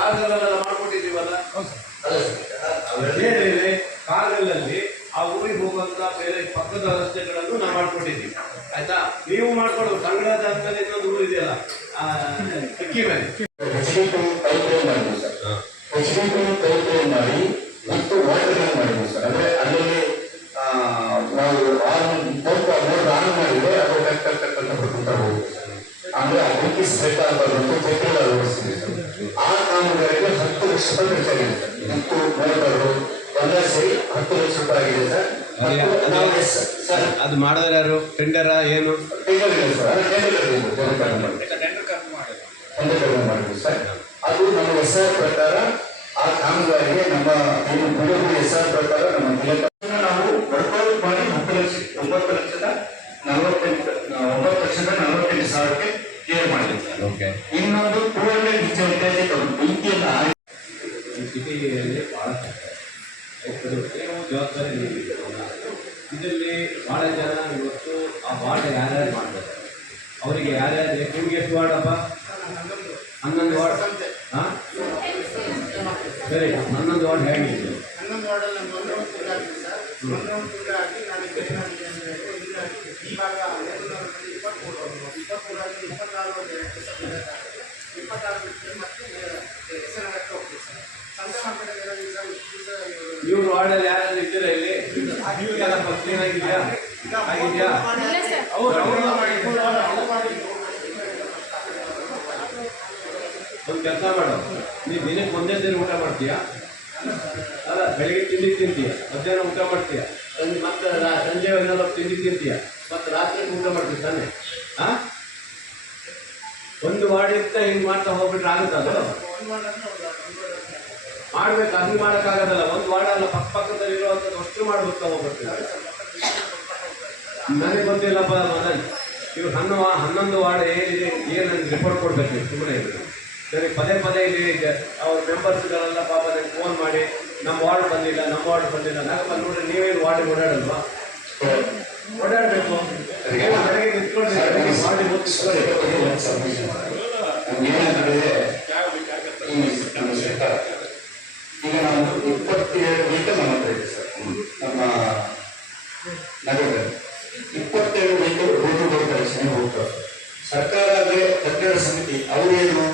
ಕಾರ್ಗಲ್ಲೆಲ್ಲ ಮಾಡ್ಕೊಟ್ಟಿದ್ದೀವಲ್ಲ. ಅದೇನಿದೆ ಕಾರ್ಗಲ್ಲಲ್ಲಿ ಆ ಊರಿಗೆ ಹೋಗುವಂತ ಬೇರೆ ಪಕ್ಕದ ರಸ್ತೆಗಳನ್ನು ನಾವು ಮಾಡ್ಕೊಟ್ಟಿದ್ದೀವಿ. ಆಯ್ತಾ? ನೀವು ಮಾಡ್ಕೊಳ್ಳೋದು ಸಂಗ್ರಹದ ಹಂತದಲ್ಲಿ ಇನ್ನೊಂದು ಊರು ಇದೆಯಲ್ಲ ಸಿಕ್ಕಿ ಮೇಲೆ ಮಾಡಿ ಮತ್ತು ವಾಟರ್ ಮಾಡಿದ್ವಿ ಸರ್. ಅಂದ್ರೆ ಅಲ್ಲಲ್ಲಿ ನಾವು ಮೋಟರ್ ಆನ್ ಮಾಡಿದ್ರೆ ಅದು ಕಟ್ಟಂತ ಹೋಗುತ್ತೆ ಸರ್. ಅಂದ್ರೆ ಅದಕ್ಕೆ ಬೇಕಾಗಬಾರ್ದು ಪೆಟ್ರೋಲ್ ಅಳವಡಿಸಿದೆ ಸರ್. ಆ ಕಾಮಗಾರಿಗೆ 10 ಲಕ್ಷ ರೂಪಾಯಿ ಖರ್ಚಾಗಿದೆ ಸರ್. ಮತ್ತು ಮೋಟರು ಎಲ್ಲ ಸೇರಿ 10 ಲಕ್ಷ ರೂಪಾಯಿ ಆಗಿದೆ ಸರ್. ಸರ್ ಅದು ಮಾಡಿದ್ರೆ ಯಾರು ಟೆಂಡರ ಏನು ಟೆಂಡರ್ ಇದೆ ಸರ್. ಟೆಂಡರ್ ಮಾಡಿದ್ವಿ ಸರ್. ಅದು ನಮ್ಮ SR ಪ್ರಕಾರ ಆ ಕಾಮಗಾರಿಗೆ ನಮ್ಮ ಏನು ಬಿಡುಗಡೆ SR ಪ್ರಕಾರ ನಮ್ಮ ನಾವು ವರ್ಕೌಟ್ ಮಾಡಿ 9,48,48,000ಕ್ಕೆ ಕ್ಲಿಯರ್ ಮಾಡಿದ್ವಿ ಸರ್. ಇನ್ನೊಂದು 200 ಬೆಂಕಿಯನ್ನ ಸಿಟಿಯಲ್ಲಿ ಬಹಳ ಜವಾಬ್ದಾರಿ ಇದರಲ್ಲಿ ಬಹಳ ಜನ ಇವತ್ತು ಆ ವಾರ್ಡ್ ಯಾರ್ಯಾರು ಮಾಡ್ತಾರೆ ಅವರಿಗೆ ಯಾರ್ಯಾರು ನಿಮ್ಗೆ ಎಷ್ಟು ವಾರ್ಡಪ್ಪ? 11 ವಾರ್ಡ್. ಹಾಂ ಸರಿ, 11 ವಾರ್ಡ್ ಹೇಗಿದೆ? 11 ವಾರ್ಡಲ್ಲಿ ನಮ್ಮ ಒಂದು ರೌಂಡ್ ಹಾಕಿ ಸರ್. ಒಂದು ರೌಂಡ್ ಹಾಕಿ ನಾನು ಇವಾಗ 24 ಆಗಿ 26 ಮತ್ತೆ ಹೆಸರು ಹೋಗ್ತೀವಿ ಸರ್. ಸಂತೆ ಮಾಡ್ಕೊಂಡ್ರೆ ಇವ್ರು ವಾರ್ಡಲ್ಲಿ ಯಾರು ಇದ್ದೀರಾ ಇಲ್ಲಿ? ಎಲ್ಲ ಕ್ಲೀನ್ ಆಗಿದೆಯಾ? ಆಗಿದೆಯಾ? ಒಂದು ಕೆಲಸ ಮಾಡು, ನೀನು ದಿನಕ್ಕೆ ಒಂದೇ ದಿನ ಊಟ ಮಾಡ್ತೀಯಾ? ಅಲ್ಲ, ಬೆಳಿಗ್ಗೆ ತಿಂಡಿ ತಿಂತೀಯ, ಮಧ್ಯಾಹ್ನ ಊಟ ಮಾಡ್ತೀಯ, ಮತ್ತೆ ಸಂಜೆ ಒಂದೆಲ್ಲ ತಿಂಡಿ ತಿಂತೀಯ, ಮತ್ತೆ ರಾತ್ರಿ ಊಟ ಮಾಡ್ತೀವಿ ತಾನೆ? ಹಾಂ, ಒಂದು ವಾರ್ಡಿಂದ ಹಿಂಗೆ ಮಾಡ್ತಾ ಹೋಗ್ಬಿಟ್ರೆ ಆಗುತ್ತೆ? ಅದು ಮಾಡ್ಬೇಕು, ಅದನ್ನ ಮಾಡೋಕ್ಕಾಗೋದಲ್ಲ. ಒಂದು ವಾರ್ಡ್ ಅಲ್ಲ, ಪಕ್ಕದಲ್ಲಿ ಇರುವಂಥದ್ದು ಅಷ್ಟು ಮಾಡ್ಬೇಕು ಹೋಗ್ಬಿಡ್ತೀವಿ. ನನಗೆ ಗೊತ್ತಿಲ್ಲಪ್ಪ ಮದನ್, ಇವ್ರು 11 ವಾರ್ಡ್ ಏನಿದೆ ಏನು ರಿಪೋರ್ಟ್ ಕೊಡ್ಬೇಕು ಸುಮ್ಮನೆ ಇದ್ರು. ಸರಿ, ಪದೇ ಪದೇ ಇಲ್ಲಿ ಅವ್ರ ಮೆಂಬರ್ಸ್ಗಳೆಲ್ಲ ಪಾಪ ನನಗೆ ಫೋನ್ ಮಾಡಿ ನಮ್ಮ ವಾರ್ಡ್ ಬಂದಿಲ್ಲ, ನಮ್ಮ ವಾರ್ಡ್ ಬಂದಿಲ್ಲ. ನಾಗಪ್ಪ ನೋಡ್ರಿ, ನೀವೇನು ವಾರ್ಡ್ ಓಡಾಡಲ್ವಾ? ಓಡಾಡಬೇಕು. ಬೆಳಗ್ಗೆ ನಿಂತ್ಕೊಂಡು ಈಗ ನಾವು 27 ವೆಹಿಕಲ್ ನಮ್ಮ ಹತ್ರ ಇದೆ ಸರ್. ನಮ್ಮ ನಗರದಲ್ಲಿ 27 ವೆಹಿಕಲ್ ರೋಡ್ ಕಲೆಕ್ಷನ್ ಹೋಗ್ತಾರೆ. ಸರ್ಕಾರ ಕಟ್ಟಡ ಸಮಿತಿ ಅವರೇನು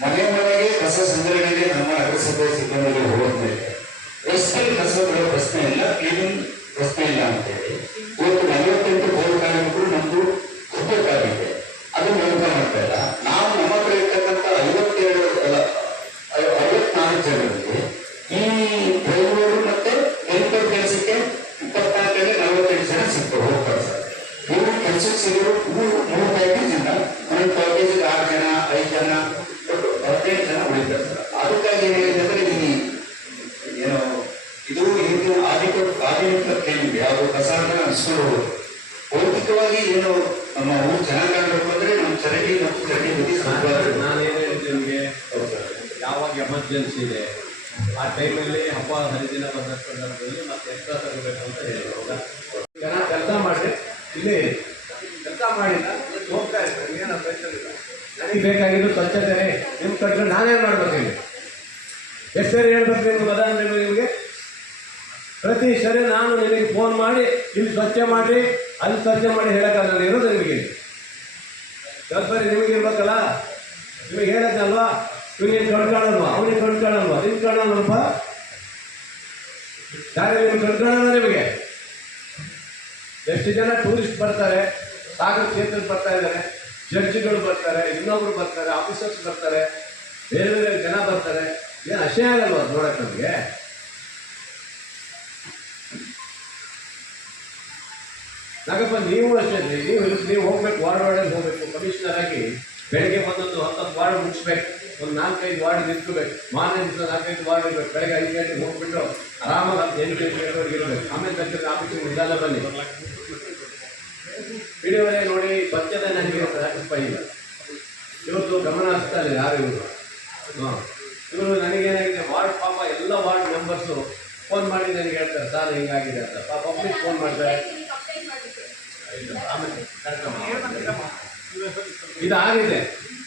ಮನೆಗೆ ಕಸ ಸಂಗ್ರಹಣೆಗೆ ನಮ್ಮ ನಗರಸಭೆ ಸಿಬ್ಬಂದಿಗೆ ಹೋಗುತ್ತೆ. ರಸ್ತೆಯಲ್ಲಿ ಕಸ ಬರೋ ಪ್ರಶ್ನೆ ಇಲ್ಲ, ಕ್ಲೀನಿಂಗ್ ಪ್ರಶ್ನೆ ಇಲ್ಲ ಅಂತೇಳಿ ಇವತ್ತು 48 ಪೌರ ಕಾರ್ಮಿಕರು ನಮ್ದು ಕೊಡಬೇಕಾಗಿದೆ. ಅದು ನೇಮಕ ಮಾಡ್ತಾ ಇಲ್ಲ. ನಾವು ನಮ್ಮ ಹತ್ರ ಇರ್ತಕ್ಕಂಥ 54 ಜನರಿಗೆ ಈ ಡ್ರೈವರು ಮತ್ತೆ ಹೆಲ್ಪರ್ ಕೆಲಸಕ್ಕೆ 24 48 ಜನ ಸಿಗ್ತಾರೆ, ಹೋಗ್ತಾರೆ ಸರ್. ಇವರು ಕೆಲಸಕ್ಕೆ ಸಿಗೋರು 3 ಪ್ಯಾಕೇಜ್ ಇಂದ 1 ಪ್ಯಾಕೇಜ್ 6 ಜನ 5 ಜನ 15 ಜನ ಉಳಿತಾರೆ ಸರ್. ಅದಕ್ಕಾಗಿ ಏನಿದೆ ಏನು ಇದು ಆಧುನಿಕ ಟ್ರೈನಿಂಗ್ ಯಾವುದು ಕಸಾನ ಹಂಚ್ಕೊಂಡು ಹೋಗೋದು. ಭೌತಿಕವಾಗಿ ಏನು ನಮ್ಮ ಊರು ಚೆನ್ನಾಗಿ ಕಾಣಬೇಕು ಅಂದ್ರೆ ನಮ್ಮ ಚರಂಡಿ ಮತ್ತು ಚರಂಡಿ ಬಗ್ಗೆ ನಾನು ಏನು ಹೇಳಿದ್ದೆ ನಿಮಗೆ, ಯಾವಾಗ ಎಮರ್ಜೆನ್ಸಿ ಇದೆ ಆ ಟೈಮಲ್ಲಿ ಹಬ್ಬ ಹರಿದಿನ ಬಂದ ಸಂದರ್ಭದಲ್ಲಿ ಮತ್ತೆ ಎಕ್ಸ್ಟ್ರಾ ತಗೋಬೇಕು ಅಂತ ಹೇಳಿದ್ರು. ಚೆನ್ನಾಗಿ ಕೆಲಸ ಮಾಡಿ ಇಲ್ಲೇ ಕೆಲಸ ಮಾಡಿಲ್ಲ ಹೋಗ್ತಾ ಇರ್ತಾರೆ, ಏನು ಇಲ್ಲ. ನನಗೆ ಬೇಕಾಗಿದ್ದು ಸ್ವಚ್ಛತೆ. ನಿಮ್ಮ ಕಟ್ಕೊಂಡು ನಾನೇನು ಮಾಡ್ಬೇಕು? ಇಲ್ಲಿ ಎಷ್ಟು ಸರಿ ಹೇಳ್ಬೇಕು ನಿಮ್ಗೆ ಬದಾಂದ್ರೆ ನಿಮಗೆ? ಪ್ರತಿ ಸರಿ ನಾನು ನಿನಗೆ ಫೋನ್ ಮಾಡಿ ಇಲ್ಲಿ ಸ್ವಚ್ಛ ಮಾಡಿ ಅಲ್ಲಿ ಸ್ವಚ್ಛ ಮಾಡಿ ಹೇಳೋಕ್ಕಾಗಲ್ಲ ಇರೋದು ನಿಮಗೆ. ಜವಾಬ್ದಾರಿ ನಿಮಗೆ ಇರ್ಬೇಕಲ್ಲ. ನಿಮಗೆ ಹೇಳೋಕ್ಕಲ್ವಾ? ನಿಮಗೇನು ಕಣ್ಕಾಣಲ್ವಾ? ಅವನಿಗೆ ಕಣ್ಕಾಣಲ್ವಾ? ನಿಮ್ಗೆ ಕಾಣಲ್ವಪ್ಪ? ಯಾರು ನಿಮ್ಗೆ ಕಣ್ಕಾಣಲ್ಲ? ನಿಮಗೆ ಎಷ್ಟು ಜನ ಟೂರಿಸ್ಟ್ ಬರ್ತಾರೆ, ಸಾಗರ ಕ್ಷೇತ್ರಕ್ಕೆ ಬರ್ತಾ ಇದ್ದಾರೆ, ಜಡ್ಜ್ಗಳು ಬರ್ತಾರೆ, ಇನ್ನೊಬ್ರು ಬರ್ತಾರೆ, ಆಫೀಸರ್ಸ್ ಬರ್ತಾರೆ, ಬೇರೆ ಬೇರೆ ಜನ ಬರ್ತಾರೆ. ಏನು ಅಷ್ಟೇ ಆಗಲ್ವ ನೋಡಕ್ಕೆ ನಮಗೆ? ನಾಗಪ್ಪ, ನೀವು ಅಷ್ಟೇ, ನೀವು ಹೋಗ್ಬೇಕು, ವಾರ್ಡಲ್ಲಿ ಹೋಗ್ಬೇಕು. ಕಮಿಷನರ್ ಆಗಿ ಬೆಳಗ್ಗೆ ಒಂದೊಂದು 10 ವಾರ್ಡ್ ಮುಗಿಸ್ಬೇಕು, ಒಂದು 4-5 ವಾರ್ಡ್ ನಿಂತ್ಕೋಬೇಕು. ಮಾರ್ನಿಂಗ್ 4-5 ವಾರ್ಡ್ ಇರಬೇಕು. ಬೆಳಗ್ಗೆ 5 ಗಂಟೆಗೆ ಹೋಗ್ಬಿಟ್ಟು ಆರಾಮಾಗಿ 8 ಗಂಟೆವರೆಗೆ ಇರಬೇಕು. ಆಮೇಲೆ ಬೇಕಾದ್ರೆ ಆಫೀಸಿಗೆ ಮುಂದೆಲ್ಲ ಬನ್ನಿ. ವಿಡಿಯೋವೇ ನೋಡಿ ಸ್ವಚ್ಛತೆ ನನಗೆ ಸ್ಯಾಟಿಸ್ಫೈ ಇಲ್ಲ. ಇವತ್ತು ಗಮನ ಹರಿಸ್ತಾರೆ ಯಾರು ಇವರು. ಇವರು ನನಗೇನಾಗಿದೆ, ವಾರ್ಡ್ ಪಾಪ ಎಲ್ಲ ವಾರ್ಡ್ ಮೆಂಬರ್ಸು ಫೋನ್ ಮಾಡಿ ನನಗೆ ಹೇಳ್ತಾರೆ, ಸರ್ ಹಿಂಗಾಗಿದೆ ಅಂತ. ಪಬ್ಲಿಕ್ ಫೋನ್ ಮಾಡ್ತಾರೆ. ಇದಾಗಿದೆ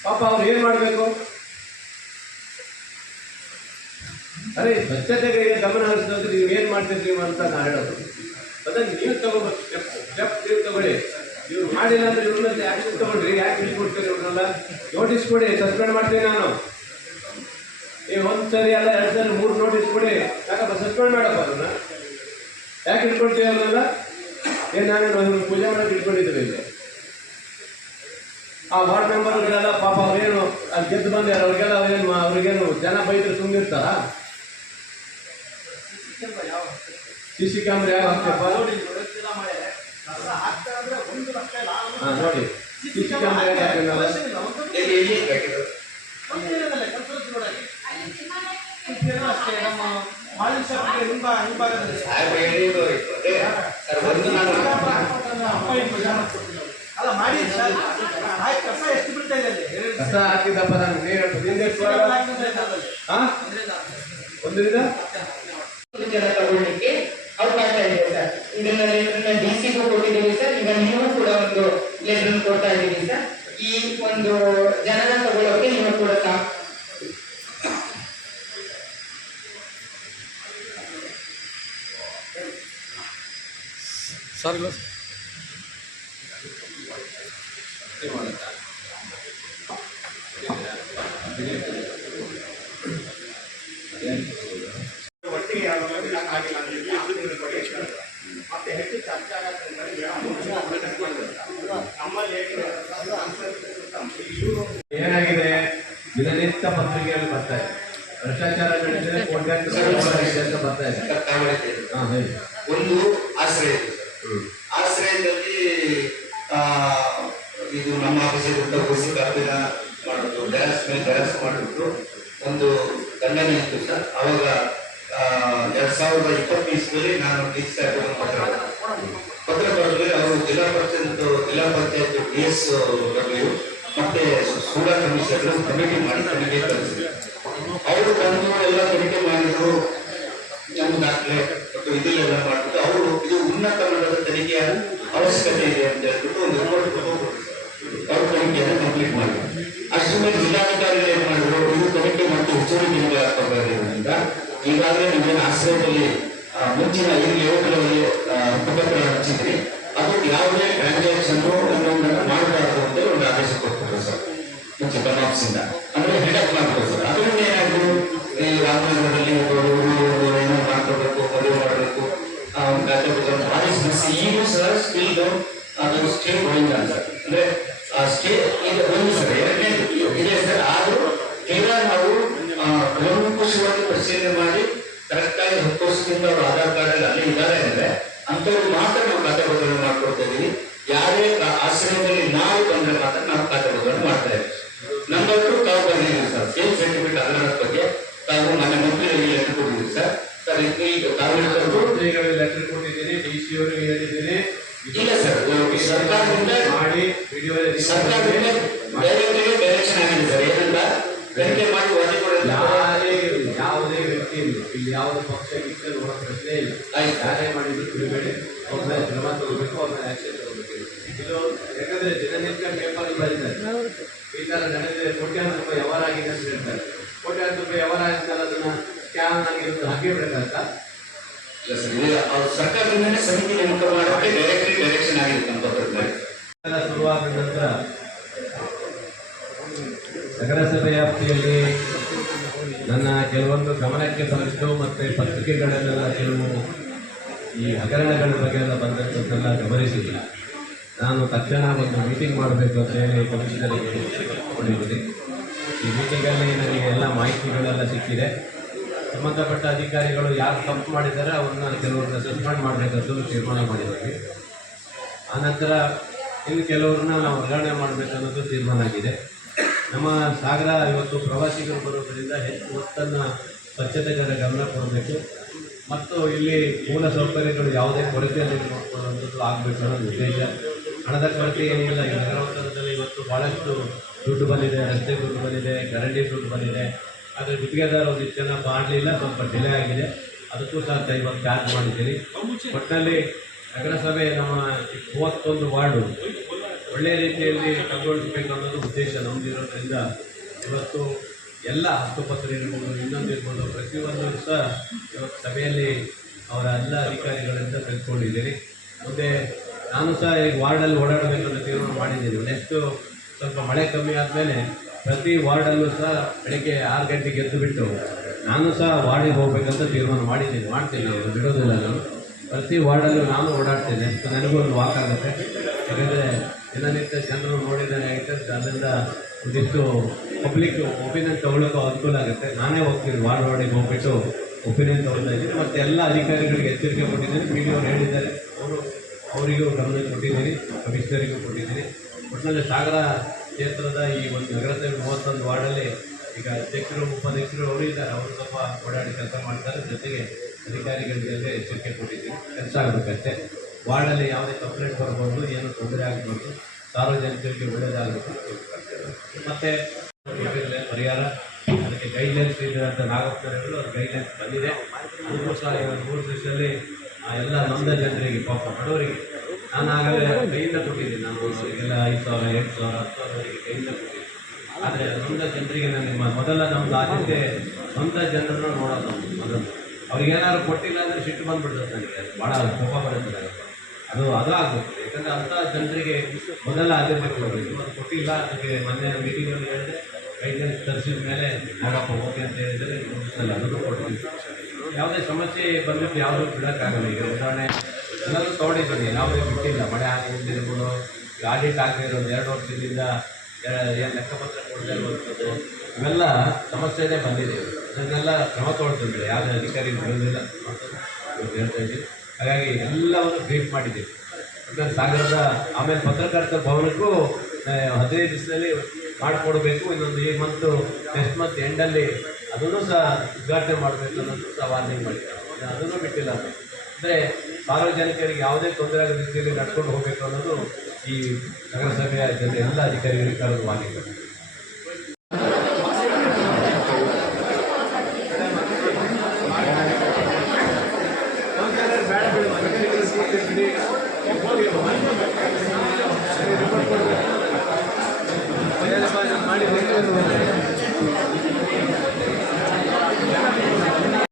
ಪಾಪ. ಅವ್ರು ಏನು ಮಾಡಬೇಕು? ಅರೆ ಸ್ವಚ್ಛತೆಗೆ ಗಮನ ಹರಿಸೋದ್ರೆ ನೀವು ಏನು ಮಾಡ್ತಿದ್ರಿ ಅಂತ ನಾನು ಹೇಳೋದು. ಅದನ್ನು ನೀವು ತಗೋಬೇಕು, ಸ್ಟೆಪ್ ನೀವು ತಗೊಳ್ಳಿ. ಇವ್ರು ಮಾಡಿಲ್ಲ ಅಂದ್ರೆ ಇವ್ರ ಮೇಲೆ ಆ್ಯಕ್ಷನ್ ತಗೊಳ್ರಿ. ಯಾಕೆ ಬಿಟ್ಕೊಡ್ತೀರಿ ಇವ್ರನ್ನೆಲ್ಲ? ನೋಟಿಸ್ ಕೊಡಿ, ಸಸ್ಪೆಂಡ್ ಮಾಡ್ತೀನಿ ನಾನು. ನೀವು 1 ಸರಿ ಅಲ್ಲ 2 ಸರಿ 3 ನೋಟಿಸ್ ಕೊಡಿ. ಯಾಕಪ್ಪ ಸಸ್ಪೆಂಡ್ ಮಾಡಪ್ಪ ಅದನ್ನ? ಯಾಕೆ ಇಟ್ಕೊಳ್ತೀವಿ ಅವ್ರನ್ನೆಲ್ಲ? ಏನು ನಾನೇನು ಪೂಜೆ ಮಾಡೋಕೆ ಇಟ್ಕೊಂಡಿದ್ದೀವಿ ಇಲ್ಲಿ? ಆ ವಾರ್ಡ್ ಮೆಂಬರ್ಗಳೆಲ್ಲ ಪಾಪ ಅವ್ರೇನು ಅಲ್ಲಿ ಗೆದ್ದು ಬಂದ್ಯಾರ, ಅವ್ರಿಗೇನು ಜನ ಬೈದ್ರೆ ಸುಮ್ಮನಿರ್ತಾರ? CC ಕ್ಯಾಮ್ರಾ ಯಾವ ಹಾಕ್ತಪ್ಪ? ಹಾಂ ನೋಡಿ, CC ಕ್ಯಾಮ್ರಾ ಹೇಗೆ ಹಾಕಿದ್ನಲ್ಲ? ಅಲ್ಲ ಮಾಡಿ ಕಸ ಎಷ್ಟು ಬಿಡ್ತಾ ಇದೆ ಕಸ ಹಾಕಿದಪ್ಪ ನಾನು ಹಾಂ ಒಂದು ವಿಧ ಜನ ತಗೊಳ್ಳಿಕ್ಕೆ ಅವಕಾಶ ಇದೆ ಸರ್. ಇದನ್ನ DC-ಗೂ ಕೊಟ್ಟಿದ್ದೀವಿ ಸರ್. ಈಗ ನೀವು ಕೂಡ ಒಂದು ಲೆಟರ್ ಕೊಡ್ತಾ ಇದ್ದೀವಿ ಸರ್. ಈ ಒಂದು ಜನನ ತಗೊಳ್ಳೋಕೆ ನೀವು ಕೂಡ ಒಟ್ಟಿಗೆ ಆಗಿಲ್ಲ ಮತ್ತೆ ಹೆಚ್ಚು ಚರ್ಚೆ ನಮ್ಮಲ್ಲಿ ಏನಾಗಿದೆ, ದಿನನಿತ್ಯ ಪತ್ರಿಕೆಯಲ್ಲಿ ಬರ್ತಾ ಇದೆ, ಭ್ರಷ್ಟಾಚಾರ ನಡೆಸಿದ್ರೆ ಕೋಟ್ಯಾಂತರ ಅಂತ ಬರ್ತಾ ಇದೆ. ಹಾಂ ಹೇಳಿ. ಒಂದು ಆಶ್ರಯ ಇದೆ ಸರ್. ಆಶ್ರಯದಲ್ಲಿ ಇದು ನಮ್ಮ ಆಫೀಸಿಂದ ಹೊಸ ಕಬ್ಬಿನ ಮಾಡೋದು, ಗ್ಯಾಸ್ ಮೇಲೆ ಗ್ಯಾಸ್ ಮಾಡಿಬಿಟ್ಟು ಒಂದು ದಂಡನೆ ಇತ್ತು ಸರ್. ಅವಾಗ 2020 ಇಸ್ವಿಯಲ್ಲಿ ನಾನು DC ಸಾಹೇಬರನ್ನು ಪತ್ರ ಬರೆದ್ರೆ ಅವರು ಜಿಲ್ಲಾ ಪಂಚಾಯತ್ DS ಮತ್ತೆ ಸೂಡಾ ಕಮಿಷನರ್ ಕಮಿಟಿ ಮಾಡಿ ತನಿಖೆ ಕಳಿಸಿದ್ರು. ಅವರು ಬಂದು ಎಲ್ಲ ತನಿಖೆ ಮಾಡಿದ್ರು, ನಮ್ಮ ದಾಖಲೆ ಮತ್ತು ಇದೆಲ್ಲ ಮಾಡಿಬಿಟ್ಟು ಅವರು ಇದು ಉನ್ನತ ಮಟ್ಟದ ತನಿಖೆಯ ಅವಶ್ಯಕತೆ ಇದೆ ಅಂತ ಹೇಳ್ಬಿಟ್ಟು ಒಂದು ರಿಪೋರ್ಟ್ ಅವರು ತನಿಖೆಯನ್ನು ಕಂಪ್ಲೀಟ್ ಮಾಡಿದ್ರು. ಅಷ್ಟು ಮೇಲೆ ಜಿಲ್ಲಾಧಿಕಾರಿಗಳು ಏನ್ ಮಾಡಿದ್ರು, ಇದು ತನಿಖೆ ಮತ್ತು ಹೆಚ್ಚುವರಿ ದಿನಗಳಾಗಿರೋದ್ರಿಂದ ಈಗಾಗಲೇ ನೀವೇನು ಆಶ್ರಯದಲ್ಲಿ ಮುಂಚಿನ ಇಲ್ಲಿ ಯುವಕರಲ್ಲಿ ಹಕ್ಕುಪತ್ರ ಹಂಚಿದ್ರಿ, ಅದು ಯಾವುದೇ ಟ್ರಾನ್ಸಾಕ್ಷನ್ ಇನ್ನೊಂದನ್ನು ಮಾಡಬಾರದು ಅಂತ ಒಂದು ಆದೇಶ ಕೊಡ್ತಾರೆ ಸರ್. ಮುಂಚೆ ಕರ್ನಾಟಕದಿಂದ ಅಂದ್ರೆ ಹೆಡಪ್ ಮಾಡ್ತಾರೆ ಸರ್. ಅದರಿಂದ ಏನಾದ್ರು ಈ ರಾಮನಗರದಲ್ಲಿ ಏನೋ ಮಾಡ್ಕೋಬೇಕು, ಮದುವೆ ಮಾಡಬೇಕು, ಭಾರಿ ಸಮಸ್ಯೆ ಈಗಲೂ ಸರ್ ಸ್ಟಿಲ್ ಅದು ಸ್ಟೇ ಗೋಯಿಂಗ್ ಅಂತ ಅಂದ್ರೆ ಸ್ಟೇ ಇದು ಒಂದು ಸರ್. ಎರಡನೇದು ಇದೆ ಸರ್. ಆದ್ರೂ ಕೇವಲ ನಾವು ಕೂಲಂಕುಷವಾಗಿ ಪರಿಶೀಲನೆ ಮಾಡಿ ಕರೆಕ್ಟಾಗಿ 10 ವರ್ಷದಿಂದ ಅವರು ಆಧಾರ್ ಕಾರ್ಡ್ ಅಲ್ಲಿ ಅಲ್ಲೇ ಇದ್ದಾರೆ ಅಂದ್ರೆ ಅಂತವ್ರು ಮಾತ್ರ ನಾವು ಖಾತೆ ಬದಲಾವಣೆ ಮಾಡ್ಕೊಡ್ತಾ ಇದೀವಿ. ಯಾರೇ ಆಶ್ರಯದಲ್ಲಿ ನಾವು ಬಂದ್ರೆ ಮಾತ್ರ ನಾವು ಖಾತೆ ಬದಲಾವಣೆ ಮಾಡ್ತಾ ಇದ್ದೀವಿ. ನಂಬರ್ 2 ತಾವು ಬಂದಿದ್ದೀವಿ ಸರ್. ಸೇಫ್ ಸರ್ಟಿಫಿಕೇಟ್ ಹಗರಣದ ಬಗ್ಗೆ ತಾವು ಮನೆ ಮಂತ್ರಿಗಳಿಗೆ ಲೆಟರ್ ಕೊಟ್ಟಿದ್ದೀವಿ ಸರ್. ಸರ್ ಈಗ ತಾವು ಲೆಟರ್ ಕೊಟ್ಟಿದ್ದೀನಿ, DC ಅವರಿಗೆ ಹೇಳಿದ್ದೀನಿ. ಇಲ್ಲ ಸರ್, ಸರ್ಕಾರದಿಂದ ಮಾಡಿ ಡೈರೆಕ್ಷನ್ ಆಗಿದೆ ಸರ್. ಏನಂತ ತನಿಖೆ ಮಾಡಿ ವರದಿ ಕೊಡೋದು ಯಾವುದೇ ವ್ಯಕ್ತಿ ಇಲ್ಲಿ ಯಾವುದೇ ಪಕ್ಷ ಗಿಕ್ಕ ನೋಡೋ ಪ್ರಶ್ನೆ ಇಲ್ಲ. ಯಾರೇ ಮಾಡಿದ್ರು ಬಿಡಬೇಡಿ, ಅವ್ರ ಮೇಲೆ ಕ್ರಮ ತಗೋಬೇಕು, ಅವ್ರ ಮೇಲೆ ಆಕ್ಷನ್ ತಗೋಬೇಕು. ಇದು ಯಾಕಂದ್ರೆ ದಿನನಿತ್ಯ ಪೇಪರ್ ಬರೀತಾರೆ ಈ ತರ ನಡೆದಿದೆ, ಕೋಟ್ಯಾಂತರ ರೂಪಾಯಿ ವ್ಯವಹಾರ ಆಗಿದೆ ಅಂತ ಹೇಳ್ತಾರೆ. ಕೋಟ್ಯಾಂತರ ರೂಪಾಯಿ ವ್ಯವಹಾರ ಆಗಿದ್ದರೆ ಅದನ್ನ ಸ್ಕ್ಯಾನ್ ಆಗಿರೋದು ಹಾಗೆ ಬಿಡಬೇಕಂತ ಸರ್ಕಾರದಿಂದನೇ ಸಮಿತಿ ನೇಮಕ ಮಾಡೋಕ್ಕೆ ಡೈರೆಕ್ಷನ್ ಆಗಿದೆ ಅಂತ ಶುರುವಾದ ನಂತರ ನಗರಸಭೆ ವ್ಯಾಪ್ತಿಯಲ್ಲಿ ನನ್ನ ಕೆಲವೊಂದು ಗಮನಕ್ಕೆ ಬಂದಿದ್ದು ಮತ್ತು ಪತ್ರಿಕೆಗಳನ್ನೆಲ್ಲ ಕೆಲವು ಈ ಹಗರಣಗಳ ಬಗ್ಗೆ ಎಲ್ಲ ಬಂದಂಥದ್ದೆಲ್ಲ ಗಮನಿಸಿಲ್ಲ. ನಾನು ತಕ್ಷಣ ಒಂದು ಮೀಟಿಂಗ್ ಮಾಡಬೇಕು ಅಂತ ಹೇಳಿ ಕಮಿಷನರಿಗೆ ಕೊಟ್ಟಿದ್ದೀನಿ. ಈ ಮೀಟಿಂಗಲ್ಲಿ ನನಗೆ ಎಲ್ಲ ಮಾಹಿತಿಗಳೆಲ್ಲ ಸಿಕ್ಕಿದೆ. ಸಂಬಂಧಪಟ್ಟ ಅಧಿಕಾರಿಗಳು ಯಾರು ತಪ್ಪು ಮಾಡಿದ್ದಾರೆ ಅವ್ರನ್ನ ಕೆಲವ್ರನ್ನ ಸಸ್ಪೆಂಡ್ ಮಾಡಬೇಕಂತ ತೀರ್ಮಾನ ಮಾಡಿದ್ದೀವಿ. ಆನಂತರ ಇನ್ನು ಕೆಲವ್ರನ್ನ ನಾವು ವರ್ಗಾವಣೆ ಮಾಡಬೇಕನ್ನೋದು ತೀರ್ಮಾನ ಆಗಿದೆ. ನಮ್ಮ ಸಾಗರ ಇವತ್ತು ಪ್ರವಾಸಿಗರು ಬರೋದರಿಂದ ಹೆಚ್ಚು ಹೊತ್ತನ್ನು ಸ್ವಚ್ಛತೆ ಕಡೆ ಗಮನ ಕೊಡಬೇಕು ಮತ್ತು ಇಲ್ಲಿ ಮೂಲ ಸೌಕರ್ಯಗಳು ಯಾವುದೇ ಕೊರತೆಯಲ್ಲಿ ನೋಡ್ಕೊಳ್ಳೋದು ಆಗಬೇಕು ಅನ್ನೋದು ಉದ್ದೇಶ. ಹಣದ ಕೊರತೆ ಏನಿಲ್ಲ. ಈ ನಗರೋತ್ಸವದಲ್ಲಿ ಇವತ್ತು ಭಾಳಷ್ಟು ದುಡ್ಡು ಬಂದಿದೆ, ರಸ್ತೆ ದುಡ್ಡು ಬಂದಿದೆ, ಚರಂಡಿ ದುಡ್ಡು ಬಂದಿದೆ. ಆದರೆ ಗುತ್ತಿಗೆದಾರ ಒಂದಿಷ್ಟು ಜನ ಮಾಡಲಿಲ್ಲ, ಸ್ವಲ್ಪ ಡಿಲೇ ಆಗಿದೆ. ಅದಕ್ಕೂ ಸಹ ಇವತ್ತು ಚಾರ್ಜ್ ಮಾಡಿದ್ದೀರಿ. ಒಟ್ಟಿನಲ್ಲಿ ನಗರಸಭೆ ನಮ್ಮ 31 ವಾರ್ಡು ಒಳ್ಳೆಯ ರೀತಿಯಲ್ಲಿ ಕೈಗೊಳಿಸಬೇಕು ಅನ್ನೋದು ಉದ್ದೇಶ ನಮ್ಮದಿರೋದ್ರಿಂದ ಇವತ್ತು ಎಲ್ಲ ಹಕ್ಕುಪತ್ರ ಇರ್ಬೋದು, ಇನ್ನೊಂದು ಇರ್ಬೋದು, ಪ್ರತಿಯೊಂದು ಸಹ ಇವತ್ತು ಸಭೆಯಲ್ಲಿ ಅವರ ಎಲ್ಲ ಅಧಿಕಾರಿಗಳಿಂದ ತಿಳ್ಕೊಂಡಿದ್ದೀನಿ. ಮುಂದೆ ನಾನು ಸಹ ಈಗ ವಾರ್ಡಲ್ಲಿ ಓಡಾಡಬೇಕಂತ ತೀರ್ಮಾನ ಮಾಡಿದ್ದೀನಿ. ನೆಕ್ಸ್ಟು ಸ್ವಲ್ಪ ಮಳೆ ಕಮ್ಮಿ ಆದಮೇಲೆ ಪ್ರತಿ ವಾರ್ಡಲ್ಲೂ ಸಹ ಬೆಳಗ್ಗೆ 6 ಗಂಟೆಗೆ ಎದ್ದು ಬಿಟ್ಟು ನಾನು ಸಹ ವಾರ್ಡಿಗೆ ಹೋಗ್ಬೇಕಂತ ತೀರ್ಮಾನ ಮಾಡ್ತೀನಿ. ಅವರು ಬಿಡೋದಿಲ್ಲ. ನಾನು ಪ್ರತಿ ವಾರ್ಡಲ್ಲೂ ನಾನು ಓಡಾಡ್ತೇನೆ. ನನಗೂ ಒಂದು ವಾಕ್ ಆಗುತ್ತೆ. ಯಾಕಂದರೆ ದಿನನಿತ್ಯ ಜನರು ನೋಡಿದ್ದಾನೆ ಆಗುತ್ತೆ, ಅದರಿಂದ ಒಂದಿಷ್ಟು ಪಬ್ಲಿಕ್ ಒಪಿನಿಯನ್ ತೊಗೊಳ್ಳೋಕ್ಕೂ ಅನುಕೂಲ ಆಗುತ್ತೆ. ನಾನೇ ಹೋಗ್ತೀನಿ ವಾರ್ಡಿಗೆ ಹೋಗ್ಬಿಟ್ಟು ಒಪಿನಿಯನ್ ತೊಗೊಳ್ತಾ ಇದ್ದೀನಿ. ಮತ್ತು ಎಲ್ಲ ಅಧಿಕಾರಿಗಳಿಗೆ ಎಚ್ಚರಿಕೆ ಕೊಟ್ಟಿದ್ದೀನಿ. ಪಿ ಡಿ ಅವರು ಹೇಳಿದ್ದಾರೆ, ಅವರಿಗೂ ಗಮನ ಕೊಟ್ಟಿದ್ದೀನಿ, ಕಮಿಷನರಿಗೂ ಕೊಟ್ಟಿದ್ದೀನಿ. ಒಟ್ಟಿನಲ್ಲಿ ಸಾಗರ ಕ್ಷೇತ್ರದ ಈ ಒಂದು ನಗರಸಭೆ 31 ವಾರ್ಡಲ್ಲಿ ಈಗ ಅಧ್ಯಕ್ಷರು, ಉಪಾಧ್ಯಕ್ಷರು ಅವರು ಇದ್ದಾರೆ. ಅವರು ಸ್ವಲ್ಪ ಓಡಾಡಿ ಕೆಲಸ ಮಾಡ್ತಾರೆ. ಜೊತೆಗೆ ಅಧಿಕಾರಿಗಳಿಗೆ ಎಚ್ಚರಿಕೆ ಕೊಟ್ಟಿದ್ದೀನಿ. ಕೆಲಸ ಆಗಬೇಕಷ್ಟೇ. ವಾರ್ಡಲ್ಲಿ ಯಾವುದೇ ಕಂಪ್ಲೇಂಟ್ ಬರ್ಬೋದು, ಏನು ತೊಂದರೆ ಆಗಬಾರ್ದು, ಸಾರ್ವಜನಿಕರಿಗೆ ಒಳ್ಳೆಯದಾಗಬೇಕು. ಮತ್ತು ಪರಿಹಾರ ಅದಕ್ಕೆ ಗೈಡ್ಲೈನ್ಸ್ ಇದೆ ಅಂತ ನಾಗಪ್ಪನವರು ಅದು ಗೈಡ್ಲೈನ್ಸ್ ಬಂದಿದೆ. ಅದಕ್ಕೂ ಸಹ 3 ದಿವಸದಲ್ಲಿ ಎಲ್ಲ ನೊಂದ ಜನರಿಗೆ, ಪಾಪ ಬಡವರಿಗೆ ನಾನು ಆಗಲೇ ಕೈಯಿಂದ ಕೊಟ್ಟಿದ್ದೀನಿ. ನಾನು ಅವರಿಗೆಲ್ಲ 5,000, 8,000, 10,000 ಕೈಯಿಂದ ಕೊಟ್ಟಿದ್ದೀನಿ. ಆದರೆ ನೊಂದ ಜನರಿಗೆ ನಾನು ಮೊದಲ ನಮ್ಮದು ಆದ್ಯತೆ ನೊಂದ ಜನರನ್ನು ನೋಡೋದು. ಮೊದಲು ಅವ್ರಿಗೇನಾದ್ರು ಕೊಟ್ಟಿಲ್ಲ ಅಂದರೆ ಸಿಟ್ಟು ಬಂದುಬಿಡ್ತದೆ ನನಗೆ. ಅದು ಭಾಳ ಕೋಪ ಬರುತ್ತೆ ನನಗೆ. ಅದು ಆಗಬೇಕು. ಯಾಕಂದರೆ ಅಂಥ ಜನರಿಗೆ ಮೊದಲ ಆದ್ಯತೆ ಕೊಡಬೇಕು. ಅದು ಕೊಟ್ಟಿಲ್ಲ. ಅದಕ್ಕೆ ಮೊನ್ನೆ ಮೀಟಿಂಗಲ್ಲಿ ಹೇಳಿದೆ, ಗೈಡ್ಲೈನ್ಸ್ ತರಿಸಿದ ಮೇಲೆ ನಾಗಪ್ಪ ಹೋಗಿ ಅಂತ ಹೇಳಿದರೆ ಮುಗಿಸಲ್ಲ, ಅದನ್ನು ಕೊಡ್ತೀವಿ. ಯಾವುದೇ ಸಮಸ್ಯೆ ಬಂದ್ಬಿಟ್ಟು ಯಾವುದೂ ಬಿಡೋಕ್ಕಾಗಲ್ಲ. ಈಗ ಉದಾಹರಣೆ ಎಲ್ಲರೂ ತೊಗೊಂಡಿದ್ದೀನಿ, ಯಾವುದೇ ಬಿಟ್ಟಿಲ್ಲ. ಮಳೆ ಆಗಿರ್ಬೋದು, ಆಡಿಟ್ ಆಗದೆ ಇರೋದು 2 ವರ್ಷದಿಂದ ಏನು ಲೆಕ್ಕಪತ್ರ ಕೊಡದೇ ಇರುವಂಥದ್ದು, ಇವೆಲ್ಲ ಸಮಸ್ಯೆನೇ ಬಂದಿದೆ. ಅದನ್ನೆಲ್ಲ ಕ್ರಮ ತೊಗೊಳ್ತಿದ್ದೆ. ಯಾವುದೇ ಅಧಿಕಾರಿ ಬಿಡೋದಿಲ್ಲ ಅಂತ ಹೇಳ್ತಾ ಇದ್ದೀನಿ. ಹಾಗಾಗಿ ಎಲ್ಲವನ್ನು ಬ್ರೀಫ್ ಮಾಡಿದ್ದೀವಿ. ಯಾಕಂದರೆ ಸಾಗರದ ಆಮೇಲೆ ಪತ್ರಕರ್ತರ ಭವನಕ್ಕೂ 15 ದಿವಸದಲ್ಲಿ ಮಾಡಿಕೊಡ್ಬೇಕು. ಇನ್ನೊಂದು ಈ ನೆಕ್ಸ್ಟ್ ಮಂತ್ ಎಂಡಲ್ಲಿ ಅದನ್ನು ಸಹ ಉದ್ಘಾಟನೆ ಮಾಡಬೇಕು ಅನ್ನೋದು ಸಹ ವಾರ್ನಿಂಗ್ ಮಾಡಿದ್ದಾರೆ. ಅದನ್ನು ಬಿಟ್ಟಿಲ್ಲ. ಅಂದರೆ ಸಾರ್ವಜನಿಕರಿಗೆ ಯಾವುದೇ ತೊಂದರೆ ಆಗದ ರೀತಿಯಲ್ಲಿ ನಡ್ಕೊಂಡು ಹೋಗಬೇಕು ಅನ್ನೋದು ಈ ನಗರಸಭೆಯ ಎಲ್ಲ ಅಧಿಕಾರಿಗಳಿಗೆ ಕರೆದು ವಾರ್ನಿಂಗ್ ಮಾಡಿದ್ದಾರೆ.